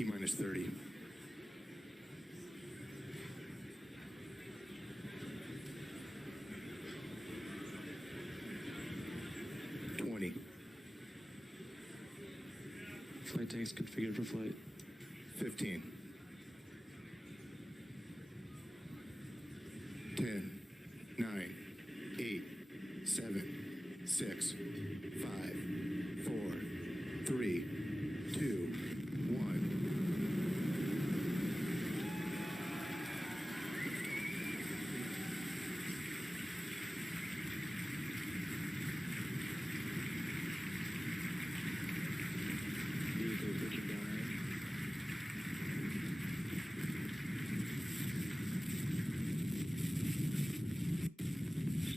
T-minus 30. Flight tanks configured for flight. 15. 10, 9, 8, 7, 6, 5, 4, 3, 2, 1.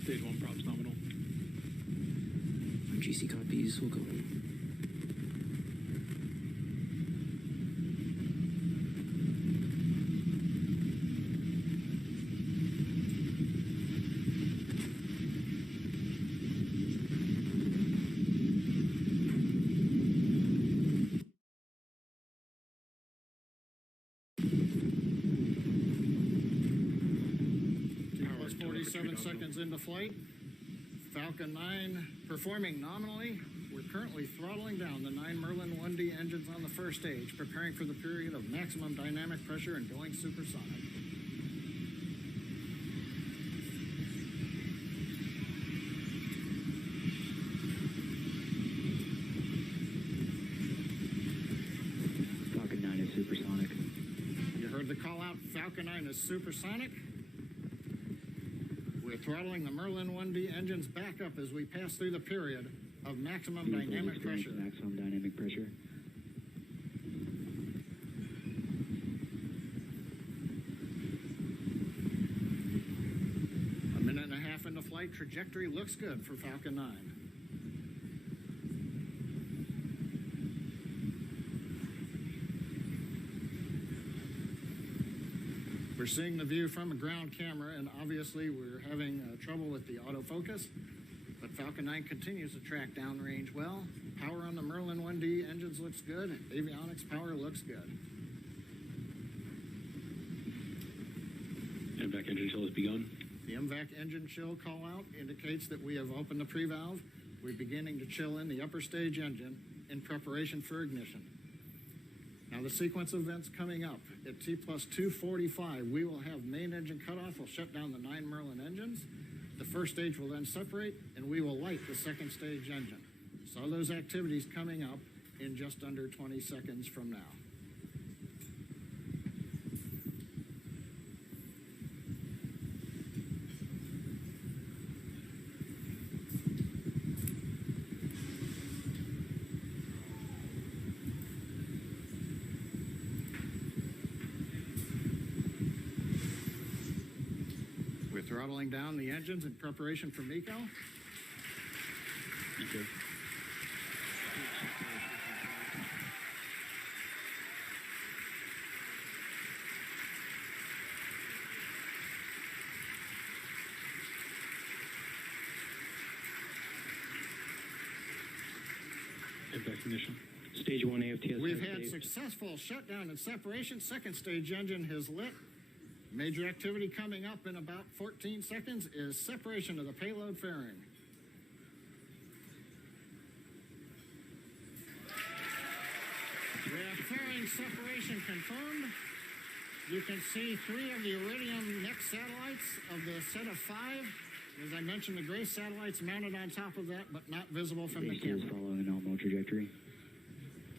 Stage 1 props nominal. GC copies, we'll go. Plus 47 seconds into flight. Falcon 9 performing nominally. We're currently throttling down the 9 Merlin 1D engines on the first stage, preparing for the period of maximum dynamic pressure and going supersonic. Falcon 9 is supersonic. You heard the call out, Falcon 9 is supersonic. We're throttling the Merlin 1D engines back up as we pass through the period of maximum dynamic pressure. Maximum dynamic pressure. A minute and a half into flight, trajectory looks good for Falcon 9. We're seeing the view from a ground camera, and obviously we're having trouble with the autofocus, but Falcon 9 continues to track downrange well. Power on the Merlin 1D engines looks good. Avionics power looks good. MVAC engine chill has begun. The MVAC engine chill call out indicates that we have opened the pre-valve. We're beginning to chill in the upper stage engine in preparation for ignition. Now the sequence of events coming up at T plus 245, we will have main engine cutoff. We'll shut down the 9 Merlin engines. The first stage will then separate, and we will light the second stage engine. So those activities coming up in just under 20 seconds from now. Throttling down the engines in preparation for MECO. Thank you. Ignition. Stage 1 AFTS. We've had successful shutdown and separation. Second stage engine has lit. Major activity coming up in about 14 seconds is separation of the payload fairing. We have fairing separation confirmed. You can see 3 of the Iridium next satellites of the set of 5. As I mentioned, the gray satellites mounted on top of that, but not visible from the camera. Following a nominal trajectory.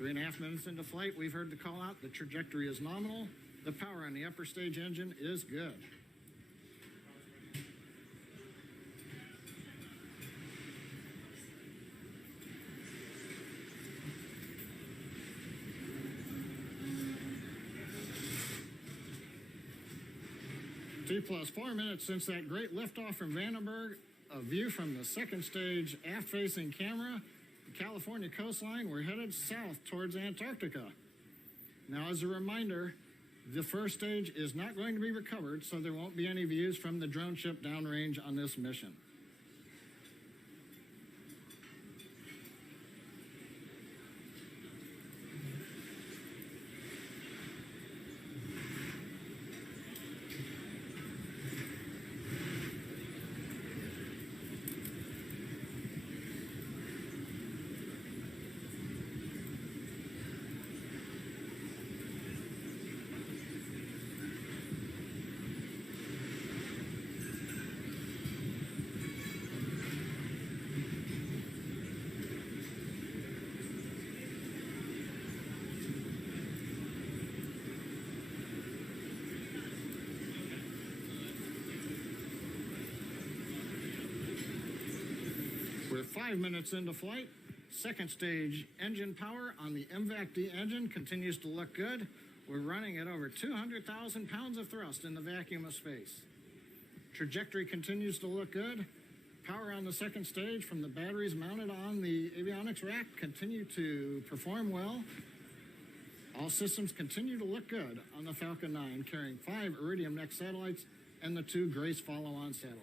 3.5 minutes into flight, we've heard the call out. The trajectory is nominal. The power on the upper stage engine is good. T plus 4 minutes since that great liftoff from Vandenberg. A view from the second stage aft-facing camera. The California coastline, we're headed south towards Antarctica. Now, as a reminder, the first stage is not going to be recovered, so there won't be any views from the drone ship downrange on this mission. 5 minutes into flight. Second stage engine power on the MVAC-D engine continues to look good. We're running at over 200,000 pounds of thrust in the vacuum of space. Trajectory continues to look good. Power on the second stage from the batteries mounted on the avionics rack continue to perform well. All systems continue to look good on the Falcon 9, carrying 5 Iridium Next satellites and the 2 Grace follow-on satellites.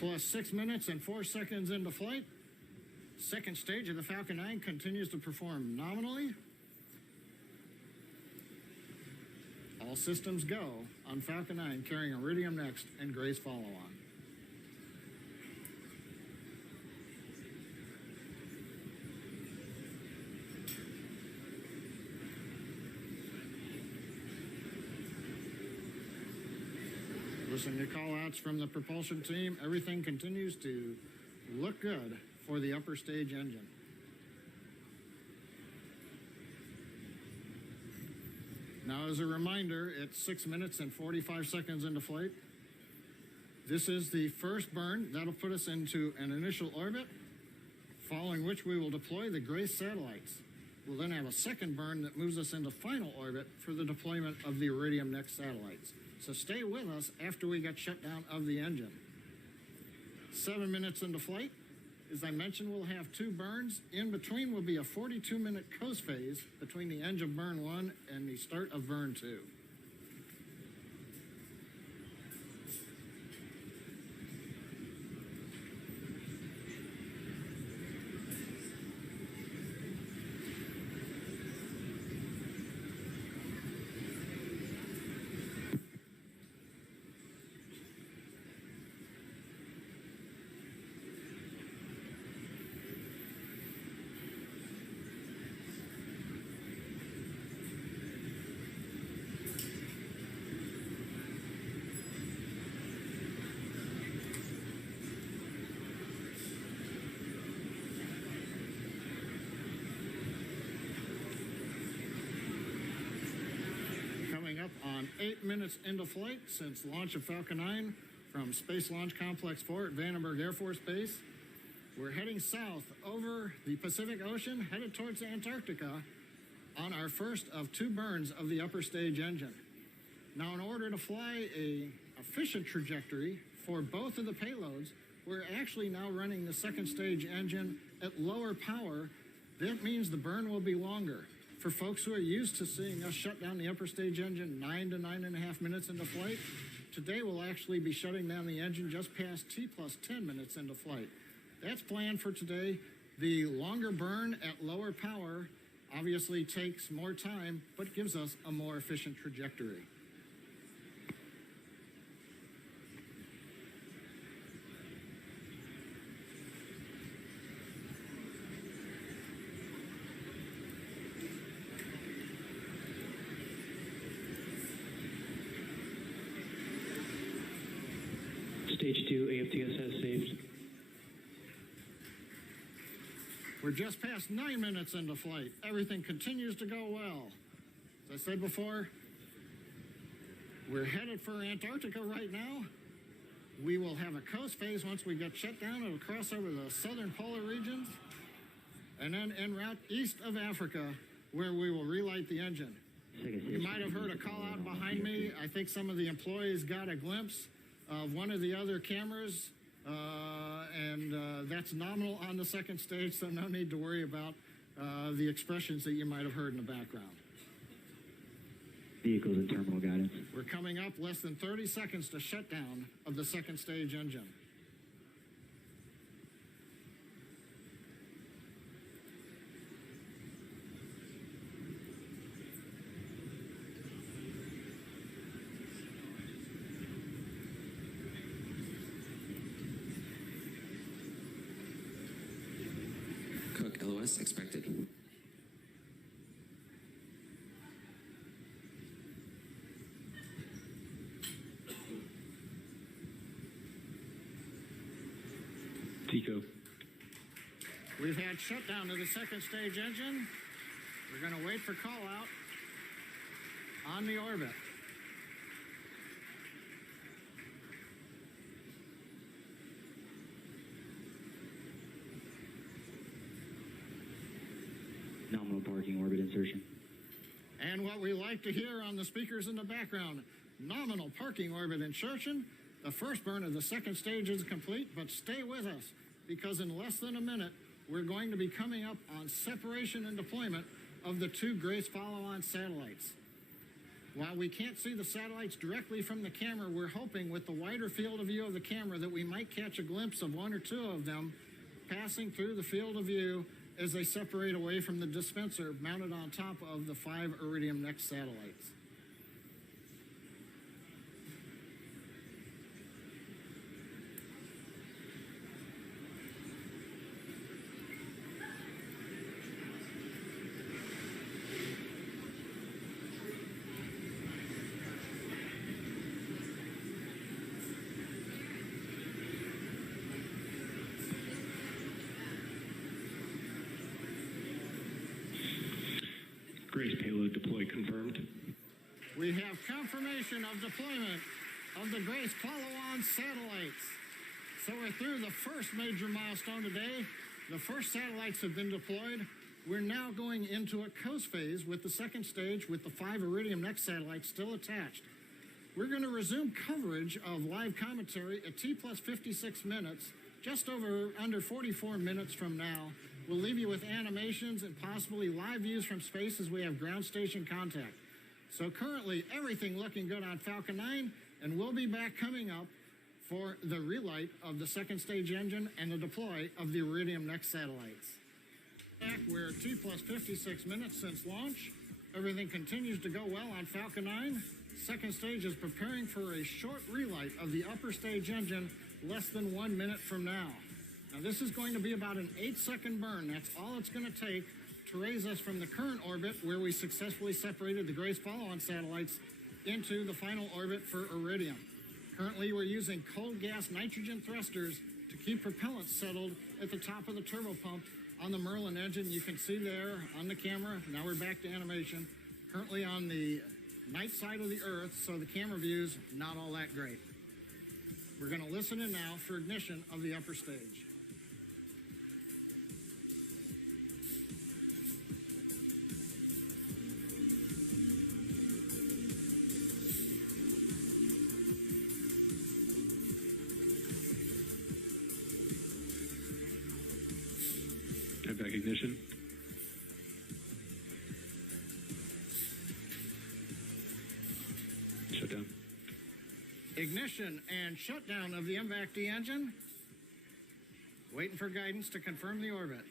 Plus 6 minutes and 4 seconds into flight. Second stage of the Falcon 9 continues to perform nominally. All systems go on Falcon 9, carrying Iridium Next and Grace follow-on. Listen to call-outs from the propulsion team. Everything continues to look good for the upper stage engine. Now, as a reminder, it's 6 minutes and 45 seconds into flight. This is the first burn. That'll put us into an initial orbit, following which we will deploy the Grace satellites. We'll then have a second burn that moves us into final orbit for the deployment of the Iridium Next satellites. So stay with us after we get shut down of the engine. 7 minutes into flight. As I mentioned, we'll have 2 burns. In between will be a 42-minute coast phase between the end of burn 1 and the start of burn 2. Up on 8 minutes into flight since launch of Falcon 9 from Space Launch Complex 4 at Vandenberg Air Force Base. We're heading south over the Pacific Ocean, headed towards Antarctica on our first of 2 burns of the upper stage engine. Now, in order to fly an efficient trajectory for both of the payloads, we're actually now running the second stage engine at lower power. That means the burn will be longer. For folks who are used to seeing us shut down the upper stage engine 9 to 9.5 minutes into flight, today we'll actually be shutting down the engine just past T plus 10 minutes into flight. That's planned for today. The longer burn at lower power obviously takes more time, but gives us a more efficient trajectory. Stage 2 AFTSS saved. We're just past 9 minutes into flight. Everything continues to go well. As I said before, we're headed for Antarctica right now. We will have a coast phase once we get shut down. It'll cross over the southern polar regions and then en route east of Africa, where we will relight the engine. You might have heard a call out behind me. I think some of the employees got a glimpse of one of the other cameras, and that's nominal on the second stage, so no need to worry about the expressions that you might have heard in the background. Vehicles and terminal guidance. We're coming up less than 30 seconds to shutdown of the second stage engine. OS expected. Tico. We've had shutdown of the second stage engine. We're going to wait for call out on the orbit. Nominal parking orbit insertion. And what we like to hear on the speakers in the background, nominal parking orbit insertion. The first burn of the second stage is complete, but stay with us because in less than a minute, we're going to be coming up on separation and deployment of the two Grace follow-on satellites. While we can't see the satellites directly from the camera, we're hoping with the wider field of view of the camera that we might catch a glimpse of one or two of them passing through the field of view as they separate away from the dispenser mounted on top of the 5 Iridium Next satellites. Grace payload deploy confirmed. We have confirmation of deployment of the Grace follow-on satellites. So we're through the first major milestone today. The first satellites have been deployed. We're now going into a coast phase with the second stage with the 5 Iridium Next satellites still attached. We're going to resume coverage of live commentary at T plus 56 minutes, just under 44 minutes from now. We'll leave you with animations and possibly live views from space as we have ground station contact. So currently, everything looking good on Falcon 9, and we'll be back coming up for the relight of the second stage engine and the deploy of the Iridium Next satellites. We're T plus 56 minutes since launch. Everything continues to go well on Falcon 9. Second stage is preparing for a short relight of the upper stage engine less than 1 minute from now. Now this is going to be about an 8-second burn. That's all it's going to take to raise us from the current orbit where we successfully separated the Grace follow-on satellites into the final orbit for Iridium. Currently we're using cold gas nitrogen thrusters to keep propellant settled at the top of the turbo pump on the Merlin engine. You can see there on the camera. Now we're back to animation. Currently on the night side of the Earth, so the camera view's not all that great. We're going to listen in now for ignition of the upper stage. Back ignition. Shutdown. Ignition and shutdown of the MVAC-D engine. Waiting for guidance to confirm the orbit.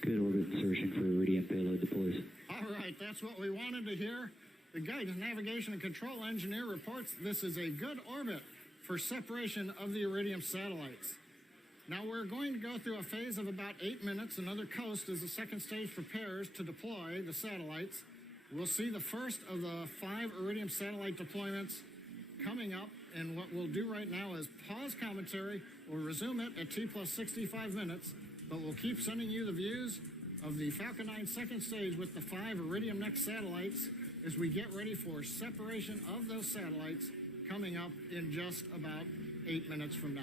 Good orbit insertion for Iridium payload deploys. All right, that's what we wanted to hear. The guidance, navigation, and control engineer reports this is a good orbit for separation of the Iridium satellites. Now we're going to go through a phase of about 8 minutes, another coast as the second stage prepares to deploy the satellites. We'll see the first of the 5 Iridium satellite deployments coming up, and what we'll do right now is pause commentary. We'll resume it at T plus 65 minutes, but we'll keep sending you the views of the Falcon 9 second stage with the 5 Iridium Next satellites as we get ready for separation of those satellites coming up in just about 8 minutes from now.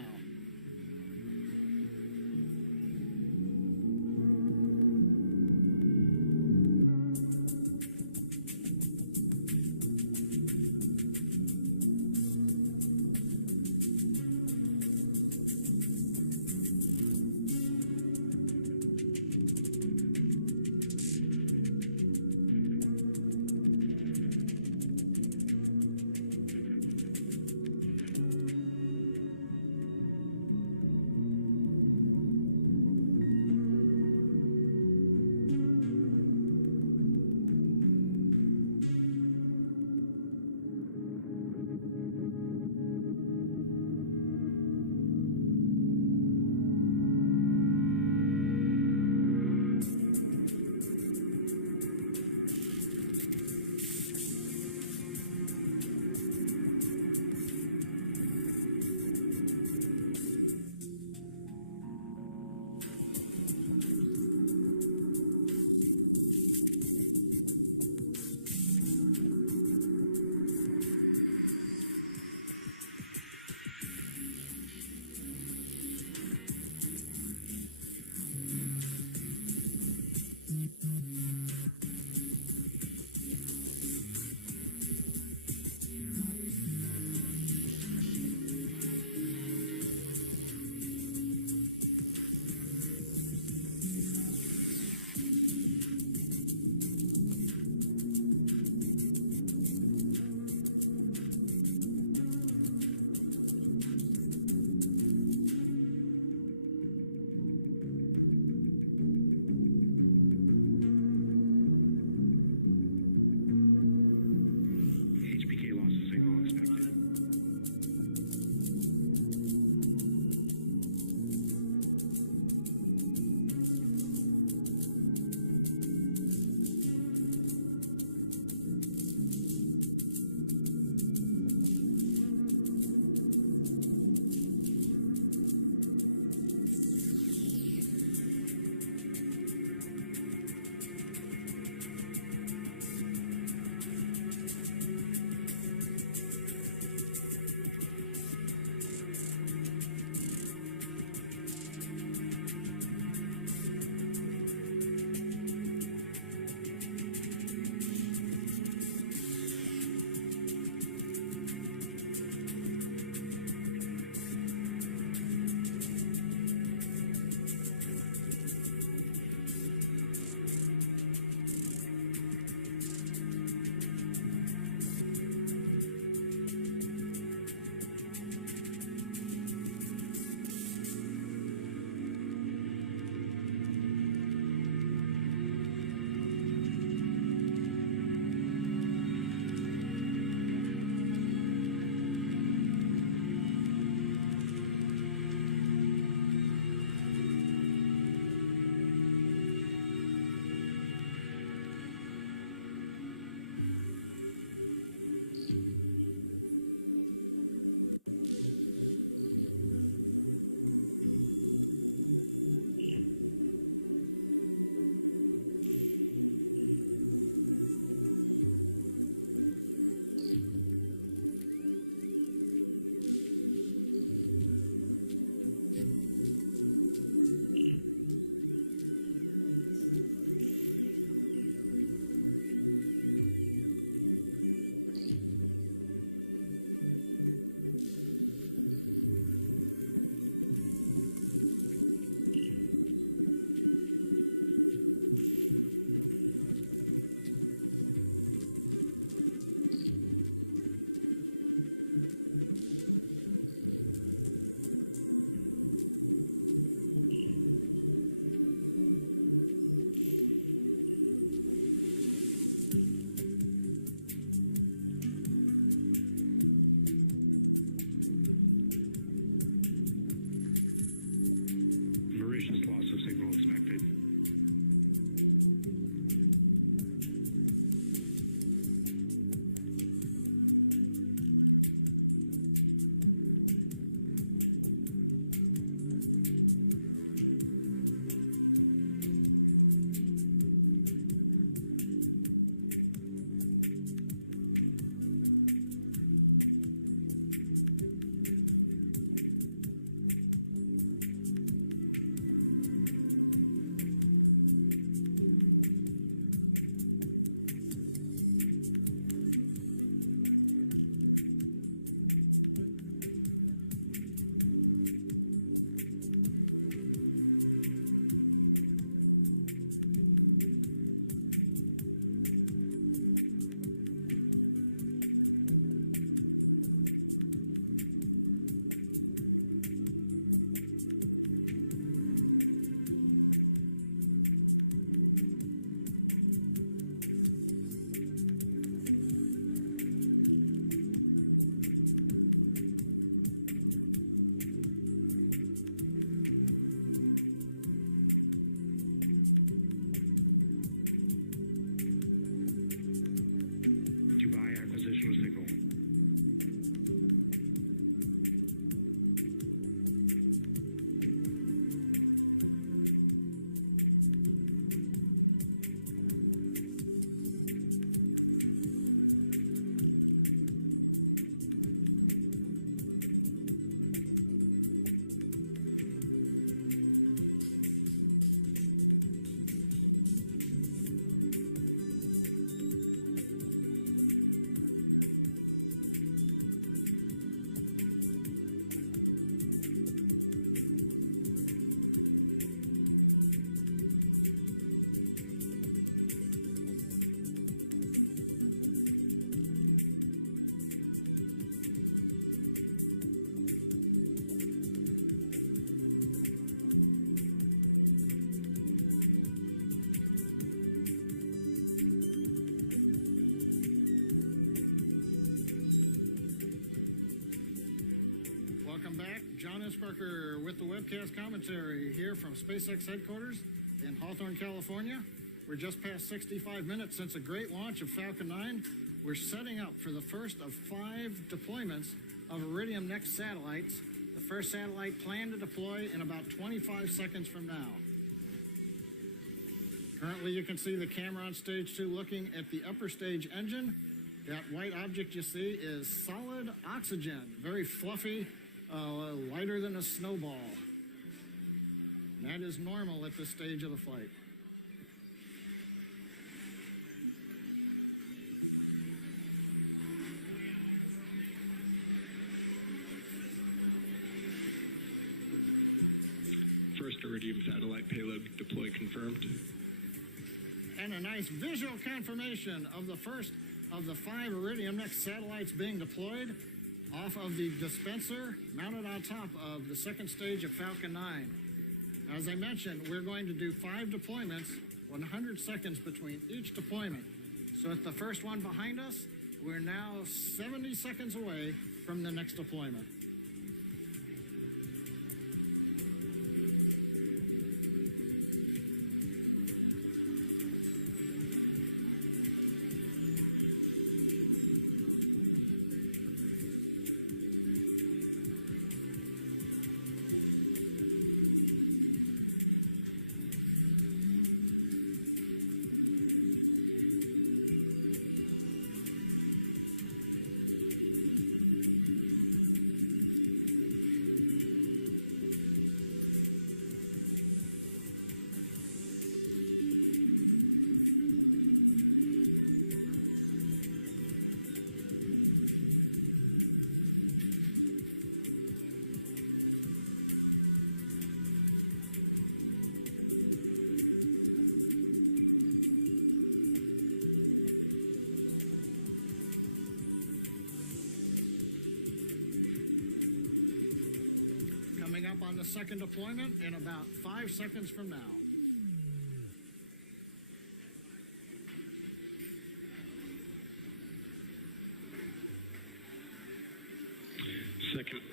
SpaceX headquarters in Hawthorne, California. We're just past 65 minutes since a great launch of Falcon 9. We're setting up for the first of 5 deployments of Iridium Next satellites. The first satellite planned to deploy in about 25 seconds from now. Currently, you can see the camera on stage 2 looking at the upper stage engine. That white object you see is solid oxygen, very fluffy, lighter than a snowball. That is normal at this stage of the flight. First Iridium satellite payload deploy confirmed. And a nice visual confirmation of the first of the 5 Iridium Next satellites being deployed off of the dispenser mounted on top of the second stage of Falcon 9. As I mentioned, we're going to do 5 deployments, 100 seconds between each deployment. So at the first one behind us, we're now 70 seconds away from the next deployment.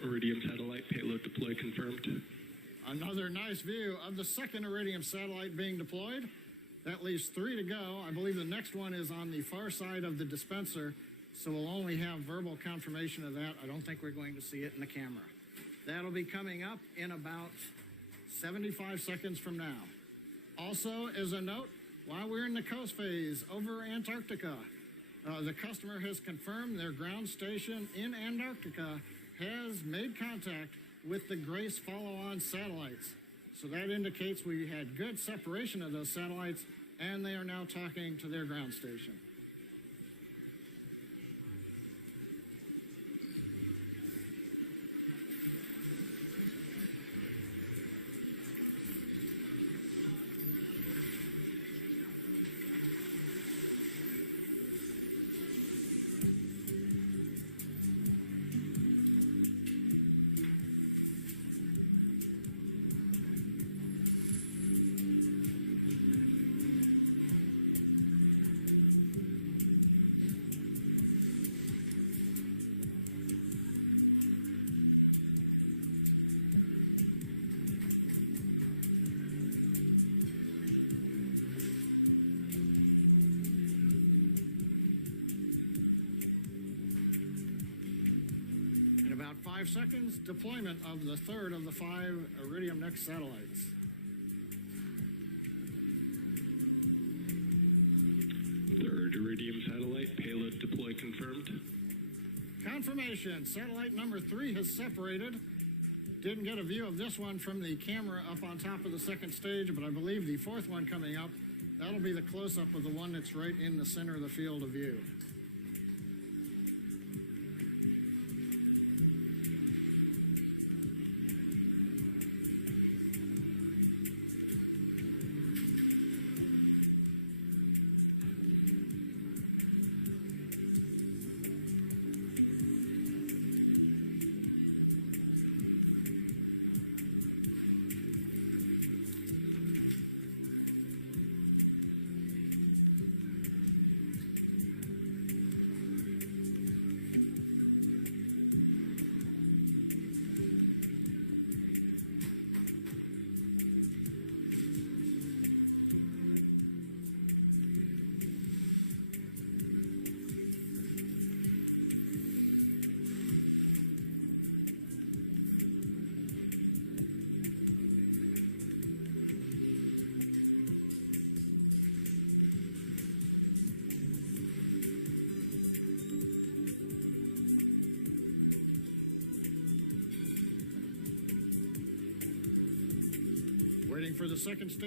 Iridium satellite payload deploy confirmed. Another nice view of the second Iridium satellite being deployed. That leaves 3 to go. I believe the next one is on the far side of the dispenser, so we'll only have verbal confirmation of that. I don't think we're going to see it in the camera. That'll be coming up in about 75 seconds from now. Also, as a note, while we're in the coast phase over Antarctica, the customer has confirmed their ground station in Antarctica has made contact with the Grace follow-on satellites. So that indicates we had good separation of those satellites, and they are now talking to their ground station. Satellites. Third Iridium satellite payload deploy confirmed. Confirmation. Satellite number 3 has separated. Didn't get a view of this one from the camera up on top of the second stage, but I believe the 4th one coming up, that'll be the close-up of the one that's right in the center of the field of view.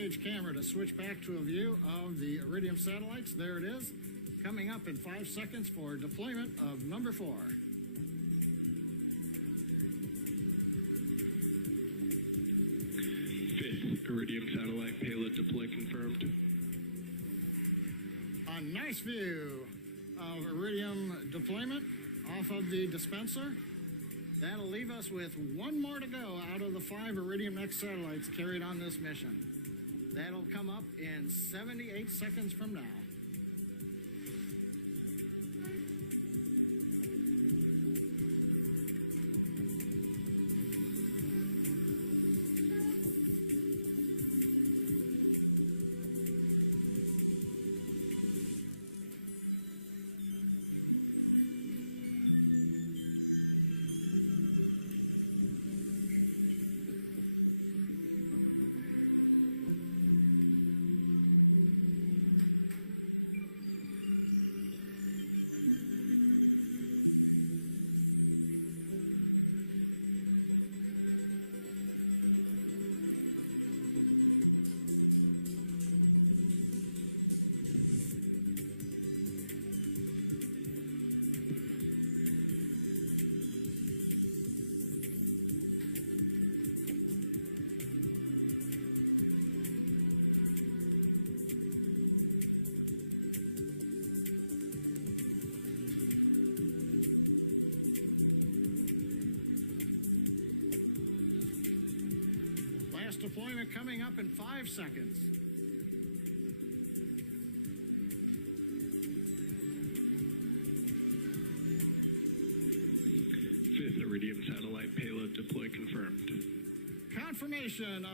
stage camera to switch back to a view of the Iridium satellites. There it is, coming up in 5 seconds for deployment of number 4. Fifth Iridium satellite payload deploy confirmed. A nice view of Iridium deployment off of the dispenser. That'll leave us with 1 more to go out of the 5 Iridium Next satellites carried on this mission. That'll come up in 78 seconds from now.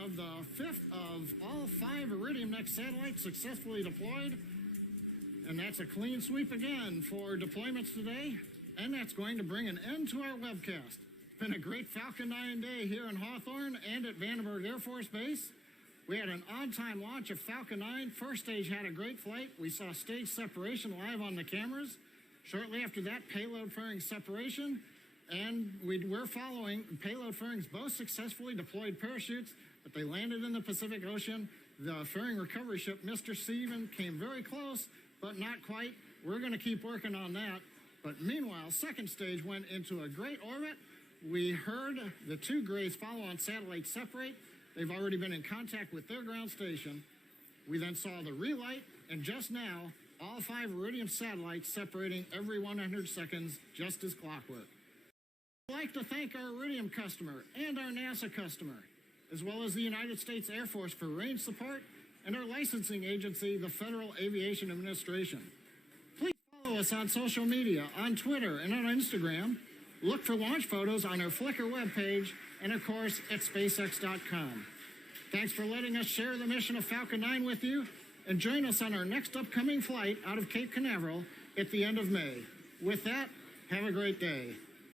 Of the 5th of all 5 Iridium Next satellites successfully deployed. And that's a clean sweep again for deployments today. And that's going to bring an end to our webcast. It's been a great Falcon 9 day here in Hawthorne and at Vandenberg Air Force Base. We had an on-time launch of Falcon 9. First stage had a great flight. We saw stage separation live on the cameras. Shortly after that, payload fairing separation. And we were following payload fairings. Both successfully deployed parachutes, but they landed in the Pacific Ocean. The fairing recovery ship, Mr. Steven, came very close, but not quite. We're going to keep working on that. But meanwhile, second stage went into a great orbit. We heard the 2 Grays follow-on satellites separate. They've already been in contact with their ground station. We then saw the relight, and just now, all 5 Iridium satellites separating every 100 seconds, just as clockwork. I'd like to thank our Iridium customer and our NASA customer, as well as the United States Air Force for range support, and our licensing agency, the Federal Aviation Administration. Please follow us on social media, on Twitter and on Instagram. Look for launch photos on our Flickr webpage, and of course at SpaceX.com. Thanks for letting us share the mission of Falcon 9 with you, and join us on our next upcoming flight out of Cape Canaveral at the end of May. With that, have a great day.